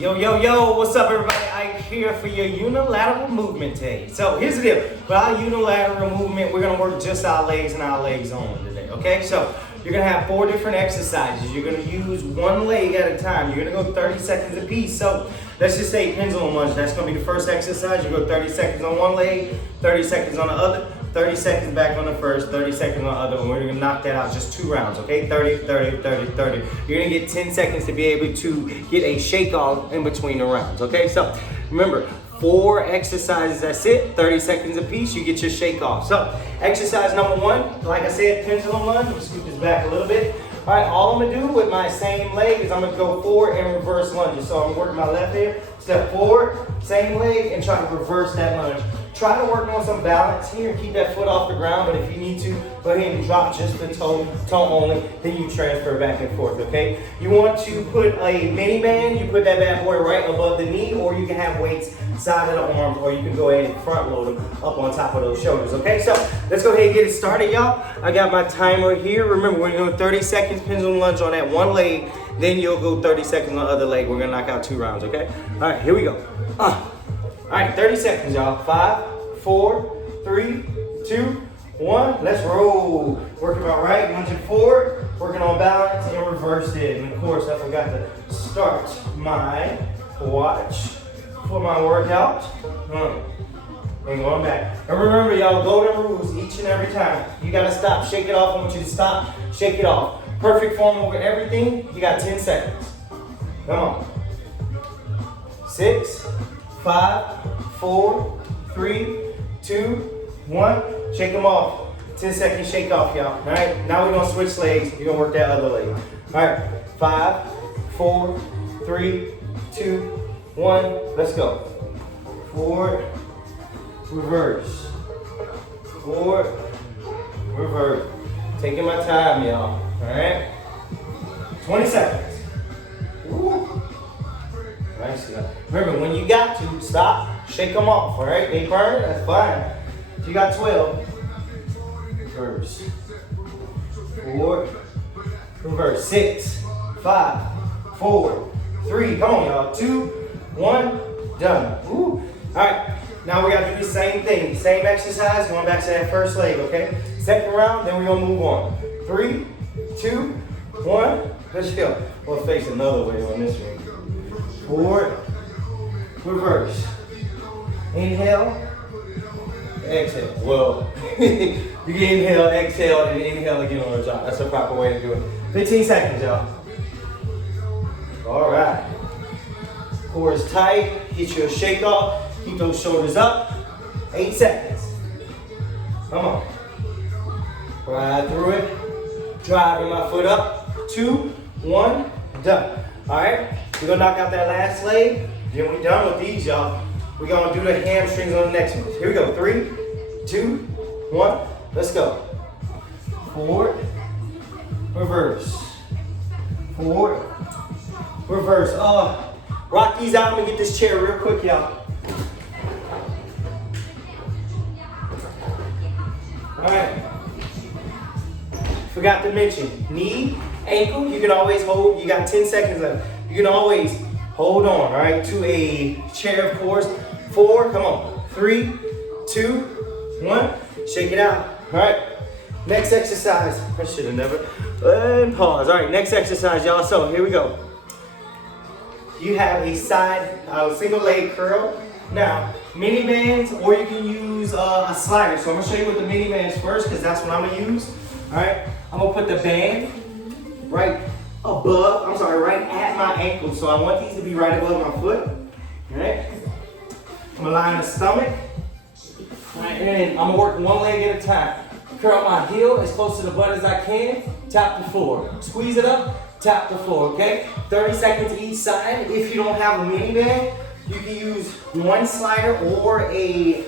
Yo, yo, yo, what's up everybody? I'm here for your unilateral movement today. So here's the deal. For our unilateral movement, we're gonna work just our legs and our legs only today, okay? So you're gonna have 4 different exercises. You're gonna use one leg at a time. You're gonna go 30 seconds a piece. So let's just say pendulum lunge. That's gonna be the first exercise. You go 30 seconds on one leg, 30 seconds on the other, 30 seconds back on the first, 30 seconds on the other, and we're gonna knock that out just 2 rounds, okay? 30, 30, 30, 30. You're gonna get 10 seconds to be able to get a shake off in between the rounds, okay? So remember, 4 exercises, that's it, 30 seconds a piece, you get your shake off. So exercise number 1, like I said, pendulum lunge. Let's scoot this back a little bit. All right, all I'm gonna do with my same leg is I'm gonna go forward and reverse lunges. So I'm working my left hip, step forward, same leg, and try to reverse that lunge. Try to work on some balance here and keep that foot off the ground, but if you need to, go ahead and drop just the toe only, then you transfer back and forth, okay? You want to put a mini band, you put that bad boy right above the knee, or you can have weights side of the arms, or you can go ahead and front load them up on top of those shoulders, okay? So let's go ahead and get it started, y'all. I got my timer here. Remember, we're gonna go 30 seconds pendulum lunge on that one leg, then you'll go 30 seconds on the other leg. We're gonna knock out 2 rounds, okay? All right, here we go. All right, 30 seconds, y'all. 5, 4, 3, 2, 1. Let's roll. Working my right, lunging forward, working on balance and reverse it. And of course, I forgot to start my watch for my workout. And going back. And remember, y'all, golden rules each and every time. You gotta stop, shake it off. I want you to stop, shake it off. Perfect form over everything. You got 10 seconds. Come on. 6, 5, 4, 3, 2, 1. Shake them off. 10 second shake off, y'all. All right, now we're gonna switch legs. You're gonna work that other leg. All right, 5, 4, 3, 2, 1. Let's go. Forward, reverse. Forward, reverse. Taking my time, y'all. All right, 20 seconds. Woo. Nice. Remember, when you got to, stop, shake them off, all right? They burn, that's fine. If you got 12, reverse. Forward, reverse. 6, 5, 4, 3, come on, y'all. 2, 1, done. Woo. All right, now we gotta do the same thing, same exercise, going back to that first leg, okay? Second round, then we're gonna move on. 3, 2, 1, let's go. We'll face another way on this one. Forward, reverse. Inhale, exhale. Well, you can inhale, exhale, and inhale again on the top. That's the proper way to do it. 15 seconds, y'all. All right. Core is tight. Get your shake off. Keep those shoulders up. 8 seconds. Come on. Ride through it. Driving my foot up. 2, 1, done. All right. We're gonna knock out that last leg. Then we're done with these, y'all. We're gonna do the hamstrings on the next one. Here we go. 3, 2, 1. Let's go. Forward, reverse. Forward, reverse. Rock these out. I'm gonna get this chair real quick, y'all. All right. Forgot to mention, knee, ankle, you can always hold. You got 10 seconds left. You can always hold on, all right, to a chair, of course. 4, come on. 3, 2, 1. Shake it out. All right. Next exercise. I should have never. And pause. All right. Next exercise, y'all. So here we go. You have a single leg curl. Now, mini bands, or you can use a slider. So I'm gonna show you with the mini bands first, because that's what I'm gonna use. All right. I'm gonna put the band right at my ankle. So I want these to be right above my foot. All right. I'm gonna line the stomach. All right, and I'm gonna work one leg at a time. Curl my heel as close to the butt as I can. Tap the floor. Squeeze it up. Tap the floor. Okay. 30 seconds each side. If you don't have a mini band, you can use one slider or a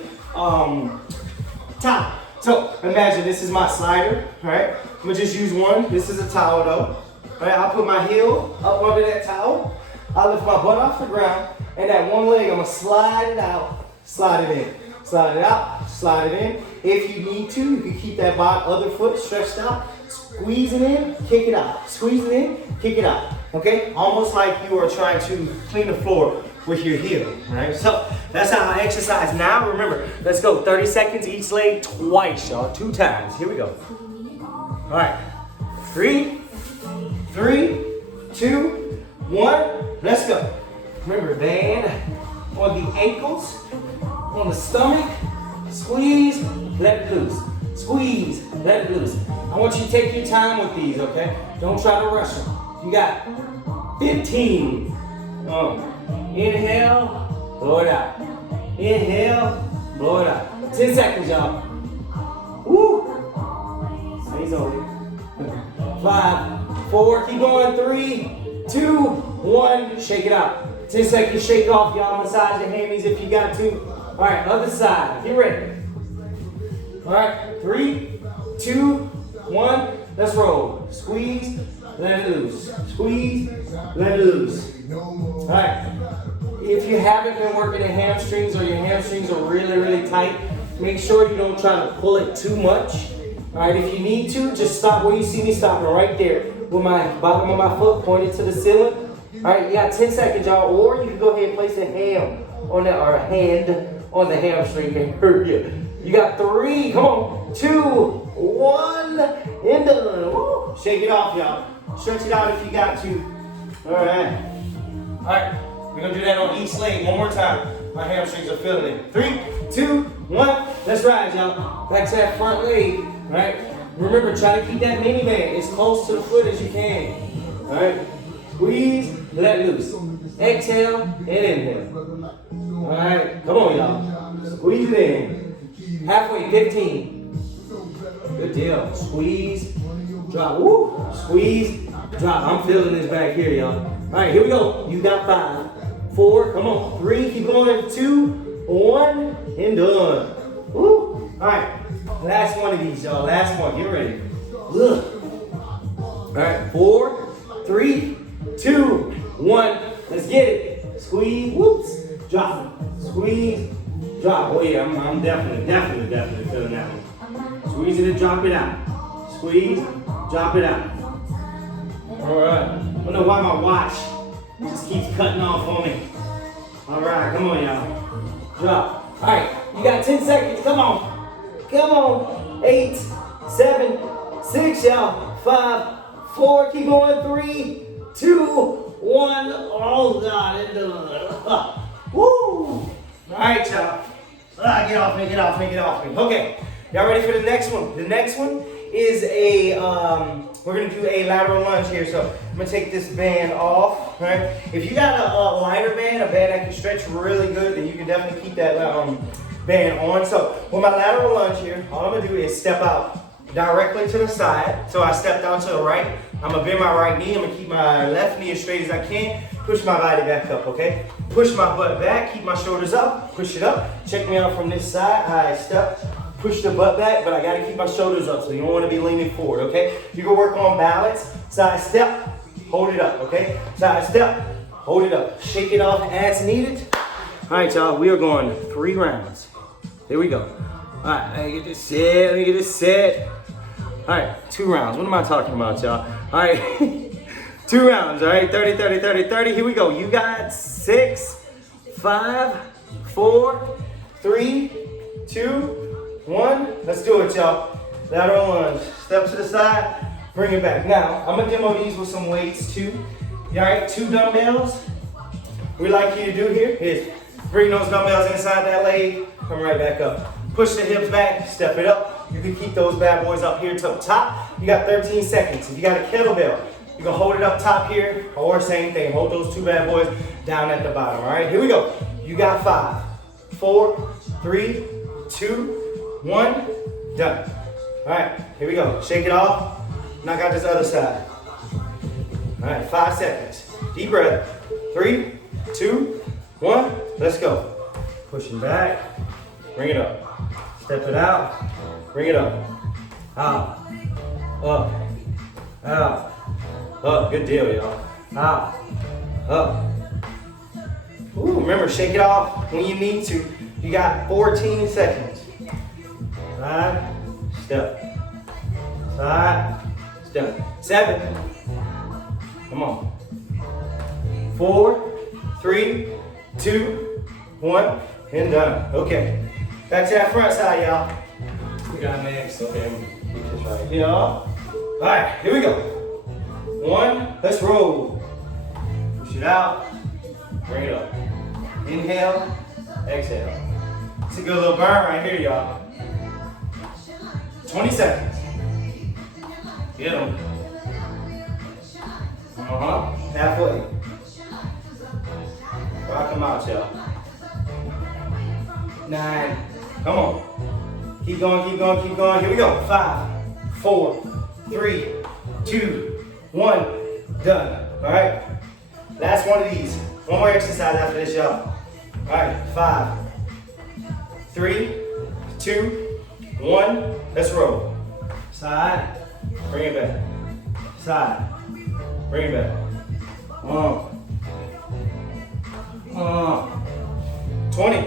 towel. So imagine this is my slider. All right. I'm gonna just use one. This is a towel though. All right. I'll put my heel up under that towel. I'll lift my butt off the ground, and that one leg I'm gonna slide it out, slide it in. Slide it out, slide it in. If you need to, you can keep that other foot stretched out. Squeeze it in, kick it out. Squeeze it in, kick it out. Okay? Almost like you are trying to clean the floor with your heel, right? So that's how I exercise. Now remember, let's go 30 seconds each leg twice, y'all, 2 times. Here we go. All right, 3, 2, 1, let's go. Remember, band on the ankles, on the stomach, squeeze, let it loose. Squeeze, let it loose. I want you to take your time with these, okay? Don't try to rush them. You got 15. Inhale, blow it out. Inhale, blow it out. 10 seconds, y'all. Woo! Stays on it. 5, 4, keep going. 3, 2, 1, shake it out. 10 seconds, shake off, y'all. Massage your hammies if you got to. All right, other side. Get ready. All right, 3, 2, 1, let's roll. Squeeze, let it loose. Squeeze, let it loose. All right, if you haven't been working the hamstrings or your hamstrings are really, really tight, make sure you don't try to pull it too much. All right, if you need to, just stop where you see me stopping, right there with my bottom of my foot pointed to the ceiling. All right, you got 10 seconds, y'all, or you can go ahead and place a hand on that, or a hand on the hamstring and hurt you. You got 3, come on, 2, 1, and done. Woo. Shake it off, y'all. Stretch it out if you got to. All right. All right, we're gonna do that on each leg one more time. My hamstrings are feeling it. 3, 2, 1, let's ride, y'all. Back to that front leg, all right? Remember, try to keep that mini band as close to the foot as you can. All right, squeeze, let loose. Exhale and inhale. All right, come on, y'all. Squeeze it in. Halfway, 15. Good deal. Squeeze, drop. Woo! Squeeze, drop. I'm feeling this back here, y'all. All right, here we go. You got 5, 4, come on. 3, keep going. 2, 1, and done. Woo! All right, last one of these, y'all. Last one. Get ready. Ugh. All right, 4, 3, 2, 1. Let's get it. Squeeze, whoops, drop it. Squeeze, drop. Oh yeah, I'm definitely feeling that one. Squeeze it and drop it out. Squeeze, drop it out. All right. I don't know why my watch just keeps cutting off on me. All right, come on, y'all. Drop. All right, you got 10 seconds. Come on. Come on. 8, 7, 6, y'all. 5, 4, keep going. 3, 2, 1. Oh, God, it's done. Woo! All right, y'all. Get off me, get off me, get off me. Okay, y'all ready for the next one? The next one is a, we're gonna do a lateral lunge here. So I'm gonna take this band off, right? If you got a lighter band, a band that can stretch really good, then you can definitely keep that band on. So with my lateral lunge here, all I'm gonna do is step out directly to the side. So I stepped out to the right. I'm gonna bend my right knee. I'm gonna keep my left knee as straight as I can. Push my body back up, okay? Push my butt back, keep my shoulders up, push it up. Check me out from this side. I step, push the butt back, but I gotta keep my shoulders up, so you don't wanna be leaning forward, okay? You can work on balance. Side step, hold it up, okay? Side step, hold it up. Shake it off as needed. All right, y'all, we are going 3 rounds. Here we go. All right, let me get this set, All right, 2 rounds. What am I talking about, y'all? All right. 2 rounds, all right? 30, 30, 30, 30. Here we go. You got 6, 5, 4, 3, 2, 1. Let's do it, y'all. Lateral lunge. Step to the side, bring it back. Now, I'm gonna demo these with some weights too. All right, 2 dumbbells. What we like you to do here is bring those dumbbells inside that leg, come right back up. Push the hips back, step it up. You can keep those bad boys up here to the top. You got 13 seconds. If you got a kettlebell, you can hold it up top here, or same thing, hold those 2 bad boys down at the bottom, all right? Here we go. You got 5, 4, 3, 2, 1, done. All right, here we go. Shake it off, knock out this other side. All right, 5 seconds. Deep breath. 3, 2, 1, let's go. Pushing back, bring it up. Step it out, bring it up. Out, up, out. Up, good deal, y'all. Out, up. Ooh, remember, shake it off when you need to. You got 14 seconds. Side, step. Side, step. 7. Come on. 4, 3, 2, 1, and done. Okay, back to that front side, y'all. We got next, okay, get this right here. All right, here we go. 1, let's roll. Push it out, bring it up. Inhale, exhale. It's a good little burn right here, y'all. 20 seconds. Get them. Halfway. Rock them out, y'all. 9. Come on. Keep going, keep going, keep going. Here we go. 5, 4, 3, 2, 1. Done. All right. Last one of these. One more exercise after this, y'all. All right. 5, 3, 2, 1. Let's roll. Side. Bring it back. Side. Bring it back. 20.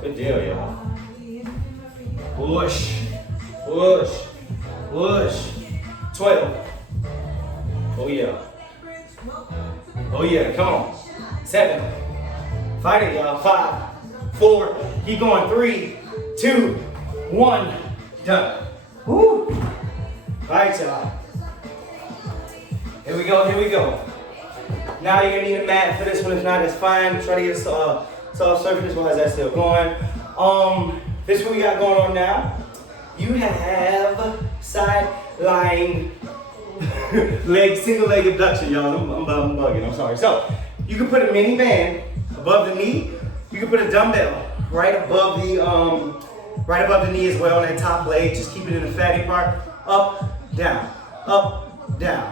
Good deal, y'all. Push. Push. Push. 12. Oh, yeah. Oh, yeah. Come on. 7. Fight it, y'all. 5, 4. Keep going. 3, 2, 1. Done. Woo. All right, y'all. Here we go, here we go. Now you're gonna need a mat for this one. If not, that's fine. Try to get a soft surface. Why is that still going? This what we got going on now. You have side lying single leg abduction, y'all. I'm bugging, I'm sorry. So, you can put a mini band above the knee. You can put a dumbbell right above the knee as well on that top leg. Just keep it in the fatty part. Up, down,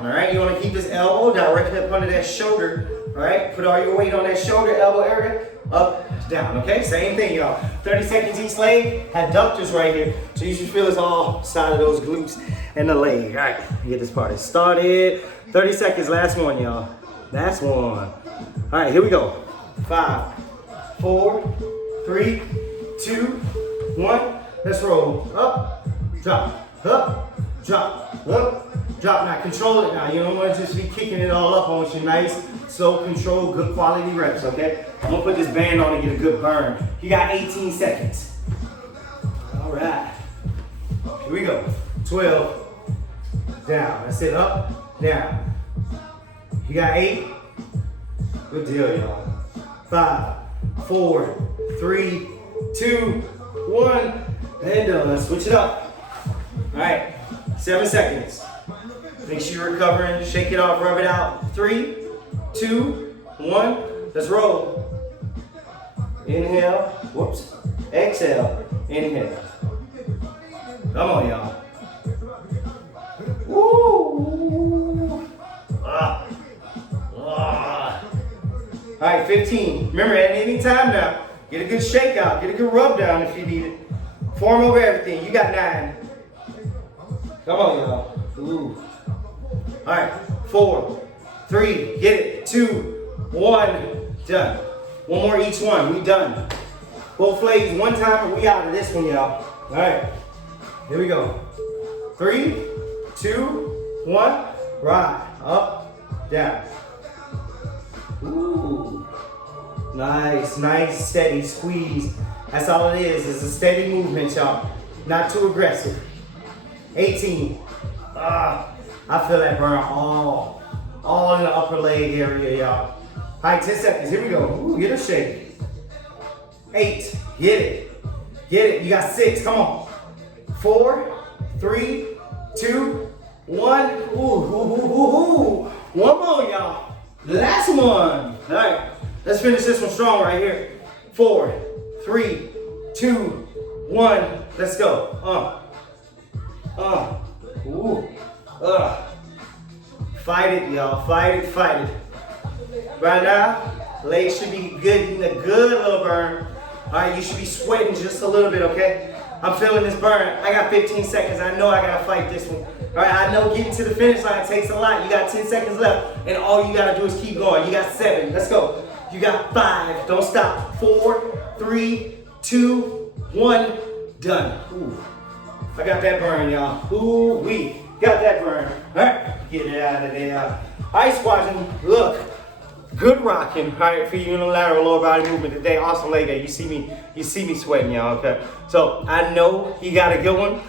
all right? You wanna keep this elbow directly up under that shoulder, all right? Put all your weight on that shoulder, elbow area, up, down, okay? Same thing, y'all. 30 seconds each leg, adductors right here. So you should feel this all side of those glutes and the leg. All right, get this party started. 30 seconds, last one, y'all. Last one. All right, here we go. 5, 4, 3, 2, 1. Let's roll. Up, drop, up, drop, up. Drop. Now control it now. You don't want to just be kicking it all up on you. Nice, slow, control, good quality reps, okay? I'm gonna put this band on and get a good burn. You got 18 seconds. All right. Here we go. 12. Down. That's it. Up, down. You got 8. Good deal, y'all. 5, 4, 3, 2, 1. And done. Let's switch it up. All right. 7 seconds. Make sure you're recovering. Shake it off, rub it out. 3, 2, 1. Let's roll. Inhale. Whoops. Exhale. Inhale. Come on, y'all. Woo. All right, 15. Remember, at any time now, get a good shake out. Get a good rub down if you need it. Form over everything. You got 9. Come on, y'all. Ooh. All right, 4, 3, get it, 2, 1, done. One more each one, we done. Both legs one time and we out of this one, y'all. All right, here we go. 3, 2, 1, right, up, down. Ooh, nice, nice, steady squeeze. That's all it is. It's a steady movement, y'all. Not too aggressive. 18. I feel that burn all in the upper leg area, y'all. All right, 10 seconds. Here we go. Ooh, get a shake. 8. Get it. Get it. You got 6. Come on. 4, 3, 2, 1. Ooh, ooh, ooh, ooh, ooh. One more, y'all. Last one. All right. Let's finish this one strong right here. 4, 3, 2, 1. Let's go. Ooh. Fight it, y'all. Fight it, fight it. Right now, legs should be good, a good little burn. All right, you should be sweating just a little bit, okay? I'm feeling this burn. I got 15 seconds. I know I gotta fight this one. All right, I know getting to the finish line takes a lot. You got 10 seconds left, and all you gotta do is keep going. You got 7. Let's go. You got 5. Don't stop. 4, 3, 2, 1. Done. Ooh. I got that burn, y'all. Ooh, we got that burn. All right, get it out of there. Ice squatting. Look, good rocking, all right, for unilateral lower body movement today. Awesome leg day. You see me sweating, y'all, okay? So I know you got a good one.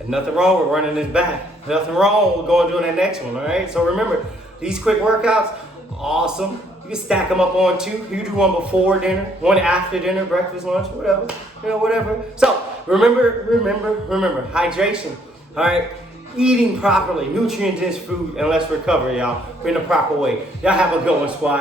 And nothing wrong with running this back. Nothing wrong with going doing that next one, all right? So remember, these quick workouts, awesome. You can stack them up on two. You do one before dinner, one after dinner, breakfast, lunch, whatever, whatever. So remember, hydration, all right? Eating properly, nutrient-dense food, and let's recover, y'all, in the proper way. Y'all have a good one, squad.